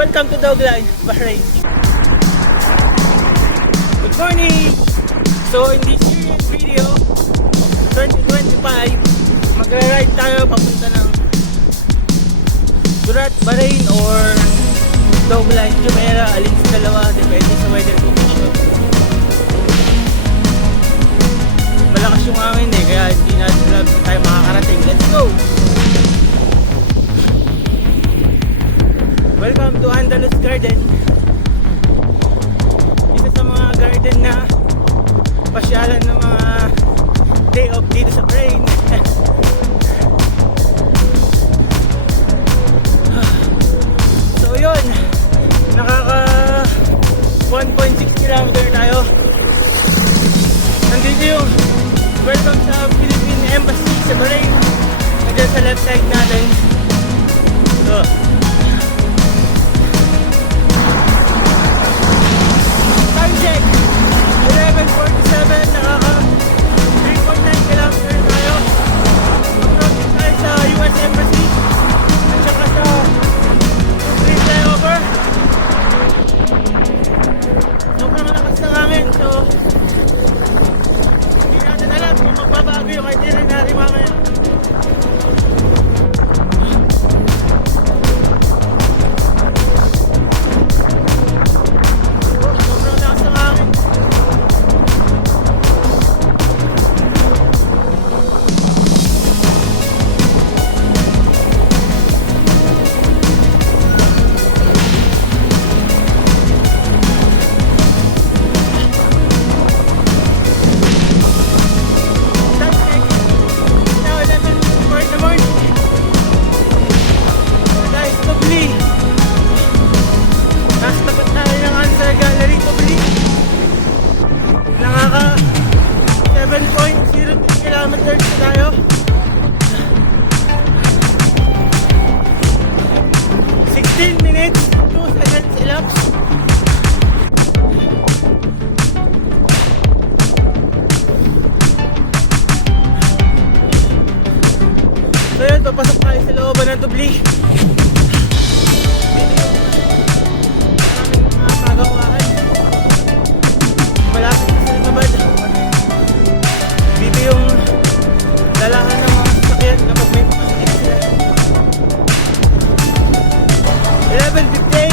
Welcome to Dogline, Bahrain. Good morning! So in this year's video, 2025, magra-ride tayo papunta ng Durat, Bahrain or Dogline, Jumeirah, alin sa dalawa, depende sa weather condition. Malakas yung hangin kaya hindi natin tayo makakarating. Let's go! Welcome to Andalus Garden. Dito sa mga garden na pasyalan ng mga day off dito sa Bahrain. So yun, nakaka 1.6 kilometer tayo. Nandito yung welcome sa Philippine Embassy sa Bahrain. Nandiyan sa left side natin. So time check 11:47, nakaka 3.9 kilometer tayo. Approaching tayo sa US Embassy at saka sa free flyover. Sobrang malakas ng hangin, so hindi natin alam kung magbabago yung itinerary natin mamaya. So yun, papasok tayo sa looban ng Tubli. Dito yung mga pagawaan. Malapit na sa Limabad. Dito yung dalahan ng mga sasakyan kapag may pasakit sila. 11:58,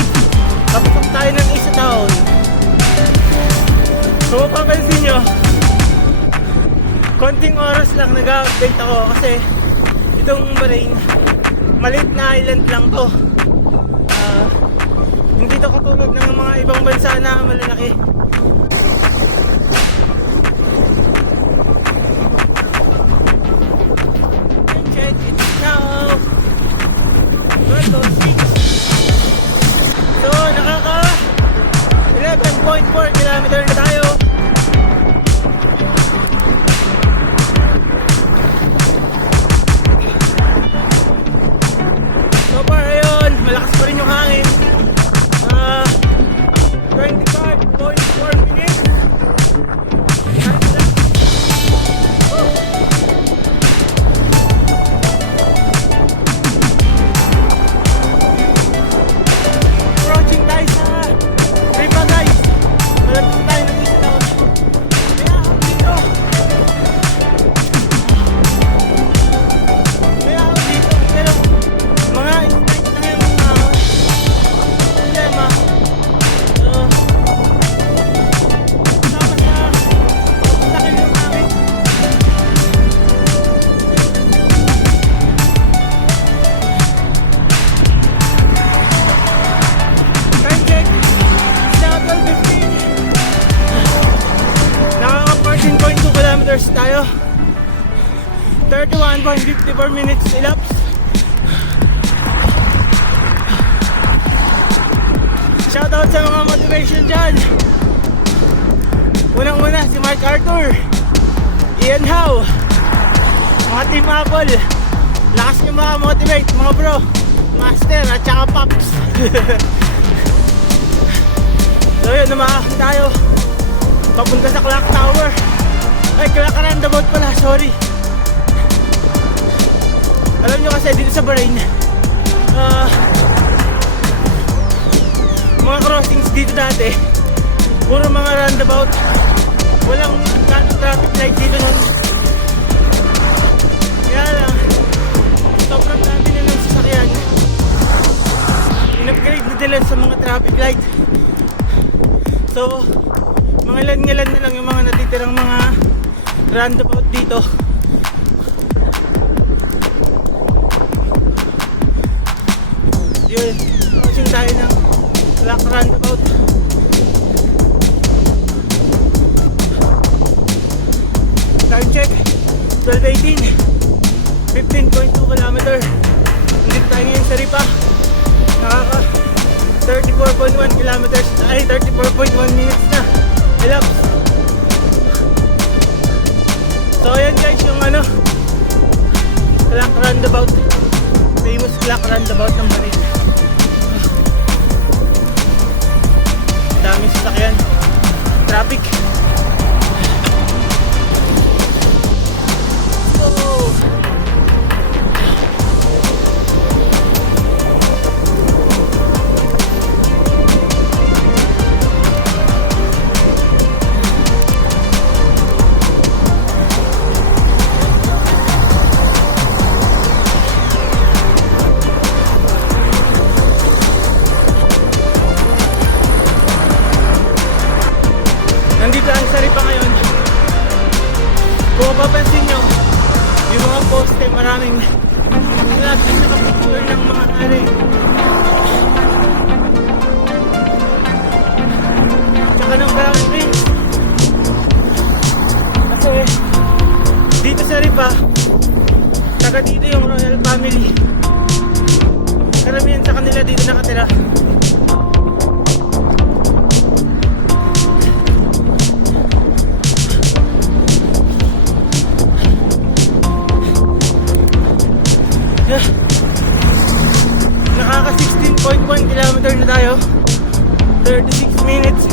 papasok tayo ng Isa Town. So mapapansin nyo, konting oras lang nag-update ako kasi itong Bahrain, maliit na island lang to. Hindi to katulad ng mga ibang bansa na malalaki. Check it now. 12:06. So nakaka 11.4 kilometer na tayo. So far, ayun, malakas pa rin yung hangin. 25.4 minutes. Approaching tayo sa Ripa, guys. Malapit tayo ng Isa Town. Kaya ako dito. Pero mga straight lang yung problema. Kasama sa laki ng hangin. Time check, it's now 12:15. Nakaka 14.2 kilometers tayo. 31.54 minutes elapsed. Shoutout sa mga motivation dyan. Unang-una si Mark Arthur, Ian Howe, mga Team Apple. Lakas nyo makamotivate mga bro, Master at saka Pops. So yun, lumakak tayo papunta sa Clock Tower. Ay, Clock Roundabout pala, sorry. Alam nyo kasi dito sa Bahrain, dito dati, puro mga roundabout. Walang traffic light dito nun. Kaya lang, sobrang dami na ng sasakyan. In-upgrade na nila sa mga traffic light. So, mga ilan-ilan na lang yung mga natitirang mga roundabout dito. Yun, crossing tayo ng black roundabout. Time check, 12:18, 15.2 kilometer. Hindi tayo ngayon sa Ripa. Nakaka 34.1 kilometers, ay 34.1 minutes na elapsed. So ayan guys, yung ano, black roundabout, famous black roundabout ng Manila. Daming sasakyan, traffic. Oh. Nandito ang Saripa ngayon. Kung mapapansin nyo, yung mga poste maraming plastic na kapicture ng mga hari. Tsaka ng brown print. Kasi dito sa Ripa, taga dito yung royal family. Karamihan sa kanila dito nakatira. Nakaka 16.1 kilometer na tayo, 36 minutes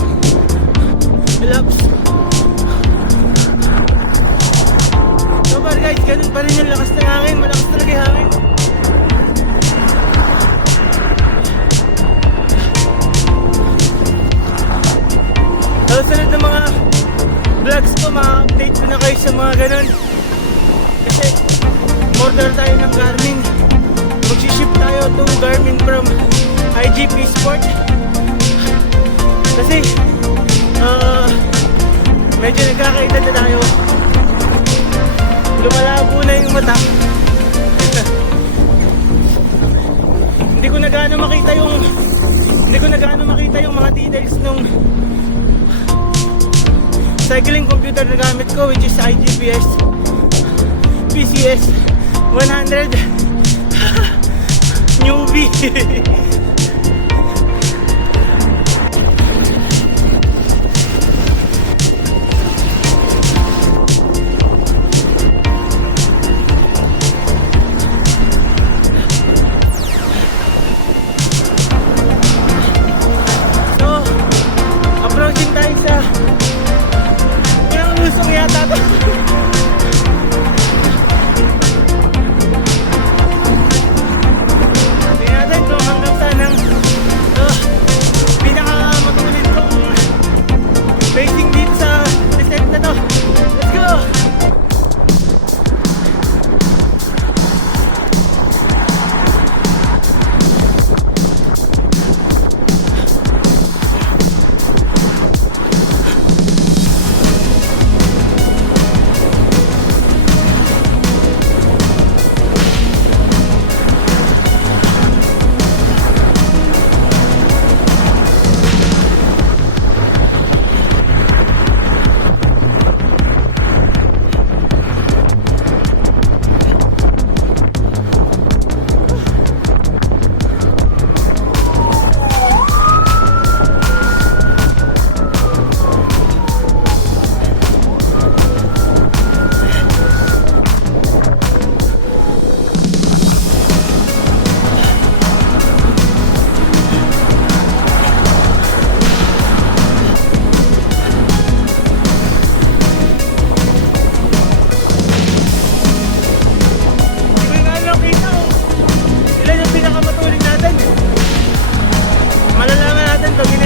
elapsed. So far guys, ganun pa rin yung lakas ng hangin. Malakas talaga yung hangin. Sa sunod ng mga vlogs ko, ma-update ko na kayo sa mga ganun. Kasi order tayo ng Garmin. Mag-ship tayo to Garmin from IGP Sport. Kasi medyo nagkakaedad na tayo. Lumalabo na yung mata. Hindi ko na gaano makita yung mga details nung cycling computer na gamit ko, which is IGPS PCS 100 newbie. So, approaching tayo sa ilang lusong yata to. Tingnan natin kung hanggang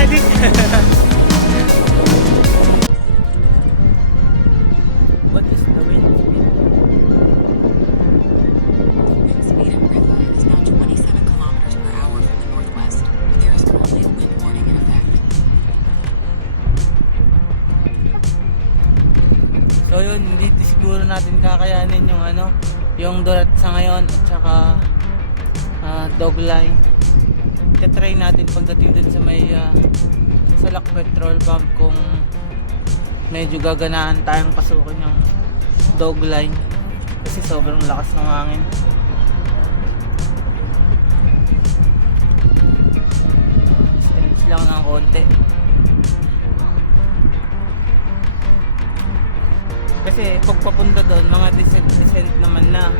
edit. What is the wind speed? Wind speed at Riverline is now 27 kilometers per hour from the northwest. There is currently a wind warning in effect. So yun, hindi siguro natin kakayanin yung yung Durat sa ngayon at saka Dogline. Try natin pagdating dun sa may Salak petrol pump kung medyo gaganahan tayong pasukin yung Dogline kasi sobrang lakas ng hangin. Stretch lang ng konti kasi pag papunta doon mga descent naman na,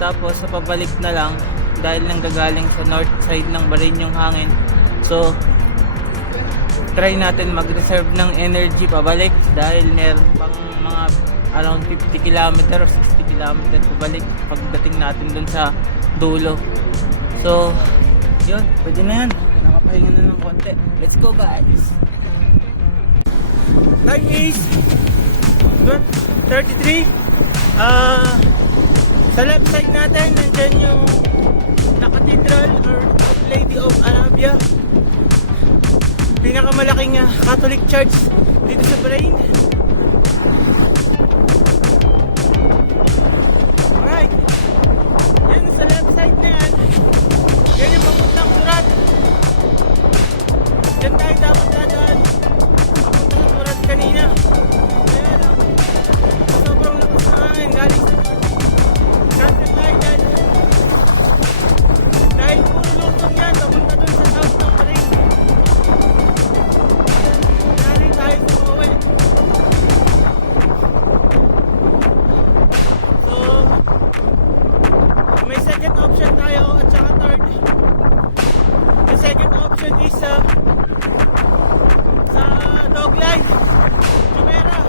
tapos sa pabalik na lang dahil nang gagaling sa north side ng Bahrain yung hangin. So try natin mag-reserve ng energy pabalik dahil meron pang mga around 50 km or 60 km pabalik pagdating natin dun sa dulo. So yun, pwede na yan, nakapahinga na ng konti. Let's go guys. Time is 33. Sa left side natin nandyan yung Cathedral or Lady of Arabia, pinakamalaking Catholic Church dito sa Bahrain. Alright, yan sa left side na yan, yan yung papuntang Durat. Yan tayo dapat dadaan papuntang Durat kanina. Kaya lang sobrang lakas na hangin galing sa Catholic Island. Dahil puro lutong yan, papunta dun sa south ng Bahrain. Dali tayo sumuwi. So, may second option tayo at saka third. The second option is sa Dogline, Jumeirah.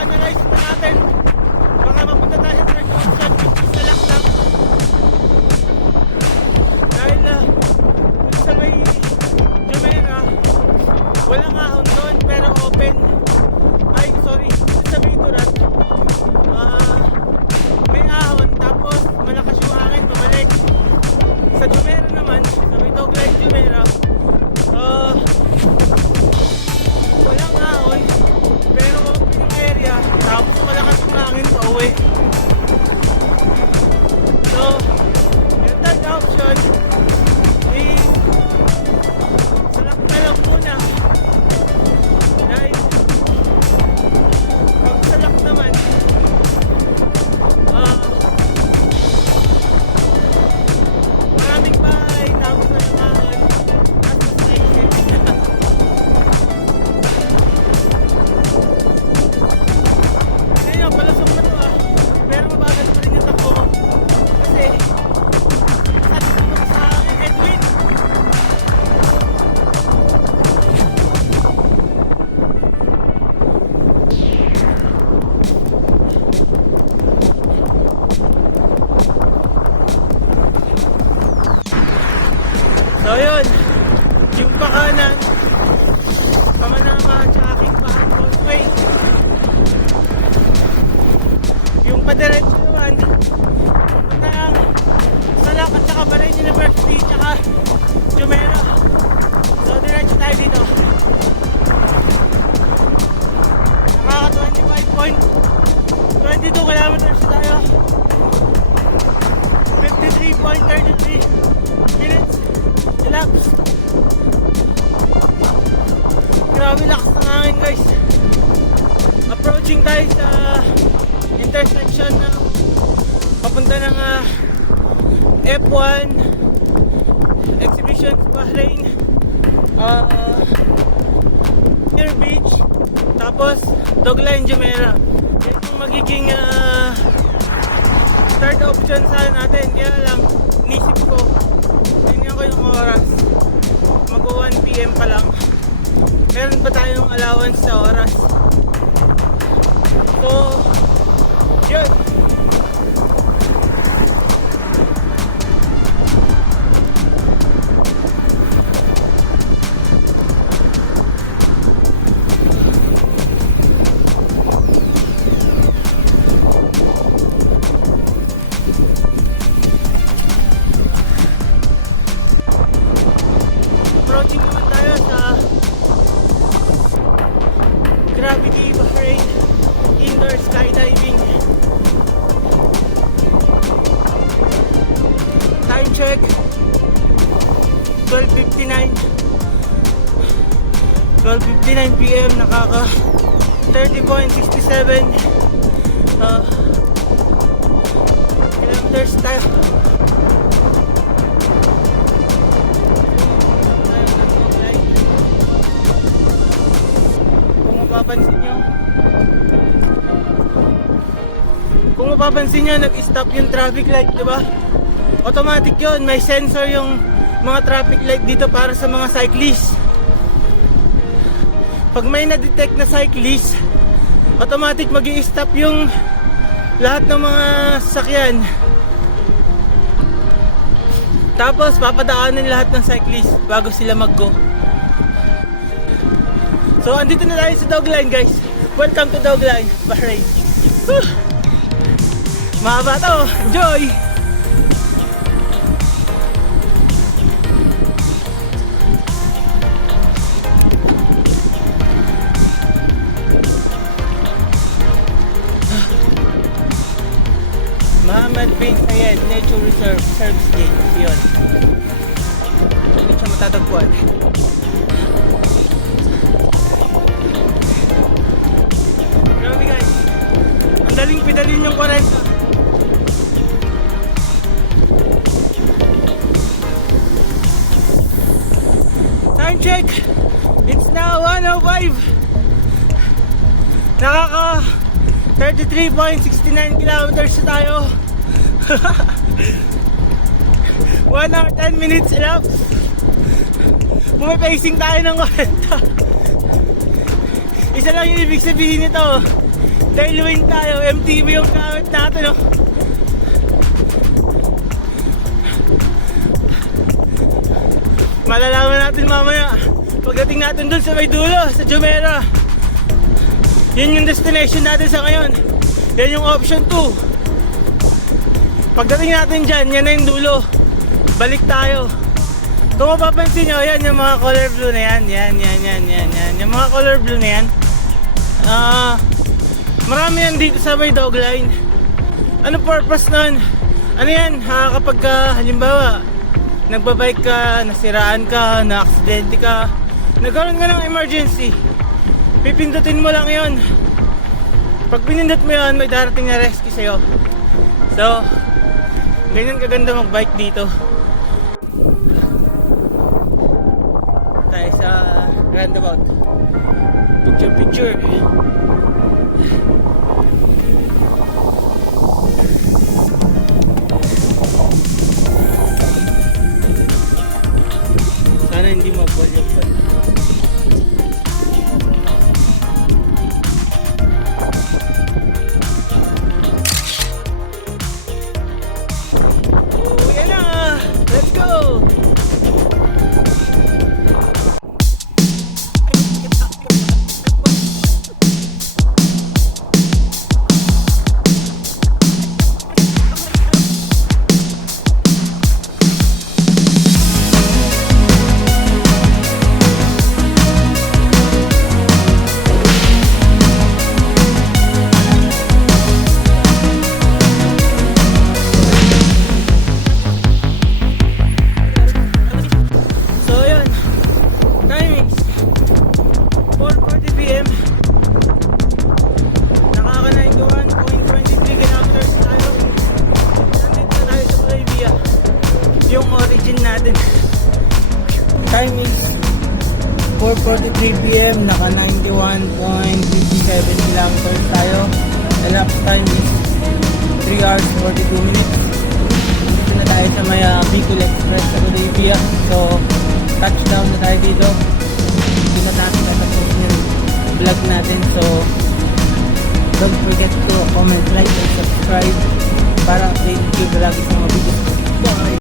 Analyze na natin. Baka mapunta tayo sa third option, which is Salak lang. Dahil sa may Jumeirah, walang ahon doon pero open. Ay, sorry, sa may Durat, may ahon tapos malakas yung hangin pabalik. Sa Jumeirah naman, sa may Dogline Jumeirah, walang ahon pero open yung area tapos malakas yung hangin pa uwi. So, yung third option is Salak na lang muna dahil pag Salak naman maraming bahay tapos walang ahon at mas naisip. Ngayon, palusok na to pero mabagal pa rin yung takbo ko kasi sabi ko sa headwind. So yun, yung pakanan Pamanama at saka King Fahd Causeway. Yung padiretso naman punta ng Salak at saka Bahrain University at saka Jumeirah. So diretso tayo dito. Nakaka 25.22 kilometers tayo, 53.33 minutes elapsed. Grabe lakas ng hangin guys. Approaching tayo sa intersection na papunta ng F1 Exhibitions Bahrain, Near Beach, tapos Dogline Jumeirah. Yan yung magiging third option sa natin. Kaya lang nisip ko, tingnan ko yung oras, mag 1 PM pa lang. Meron ba tayong allowance sa oras? So yun, check 12:59 PM, nakaka 30.67 kilometers tayo. Kung mapapansin nyo, nag-stop yung traffic light, diba? Automatic yun, may sensor yung mga traffic light dito para sa mga cyclists. Pag may na-detect na cyclist, automatic mag-i-stop yung lahat ng mga sasakyan. Tapos papadaanin lahat ng cyclist bago sila mag-go. So andito na tayo sa Dogline, guys. Welcome to Dogline, Bahrain. Whew. Mahaba to, enjoy! Muhammad bin Zayed Nature Reserve Service Gate. Yun. Hindi siya matatagpuan. Grabe guys. Ang daling pedalin yung 40. Time check. It's now 1:05. Nakaka 33.69 kilometers na tayo. 1 hour 10 minutes enough. Pumipacing tayo ng 40. Isa lang yung ibig sabihin nito. Dahil win tayo, MTB yung gamit natin, no? Malalaman natin mamaya pagdating natin dun sa may dulo, sa Jumeirah. Yun yung destination natin sa ngayon. Yan yung option 2. Pagdating natin dyan, yan na yung dulo. Balik tayo. Kung mapapansin nyo, yan yung mga color blue na yan. Yan. Yung mga color blue na yan. Marami yan dito sa may Dogline. Ano purpose nun? Ano yan? Kapag halimbawa nagbabike ka, nasiraan ka, na-aksidente ka, nagkaroon ka ng emergency, pipindutin mo lang yon. Pag pinindot mo yon, may darating na rescue sa'yo. So, ganyan kaganda mag-bike dito. Tayo sa roundabout. Picture. Sana hindi mabol yung pala. Let's go! Time is 4:43 PM, naka 91.57 kilometers tayo. Elapsed time is 3 hours 42 minutes. Dito na tayo sa may Bicol Express sa Arabia. So, touchdown na tayo dito. Dito na natin natapusin yung vlog natin. So, don't forget to comment, like, and subscribe para update kayo lagi sa mga videos. Bye!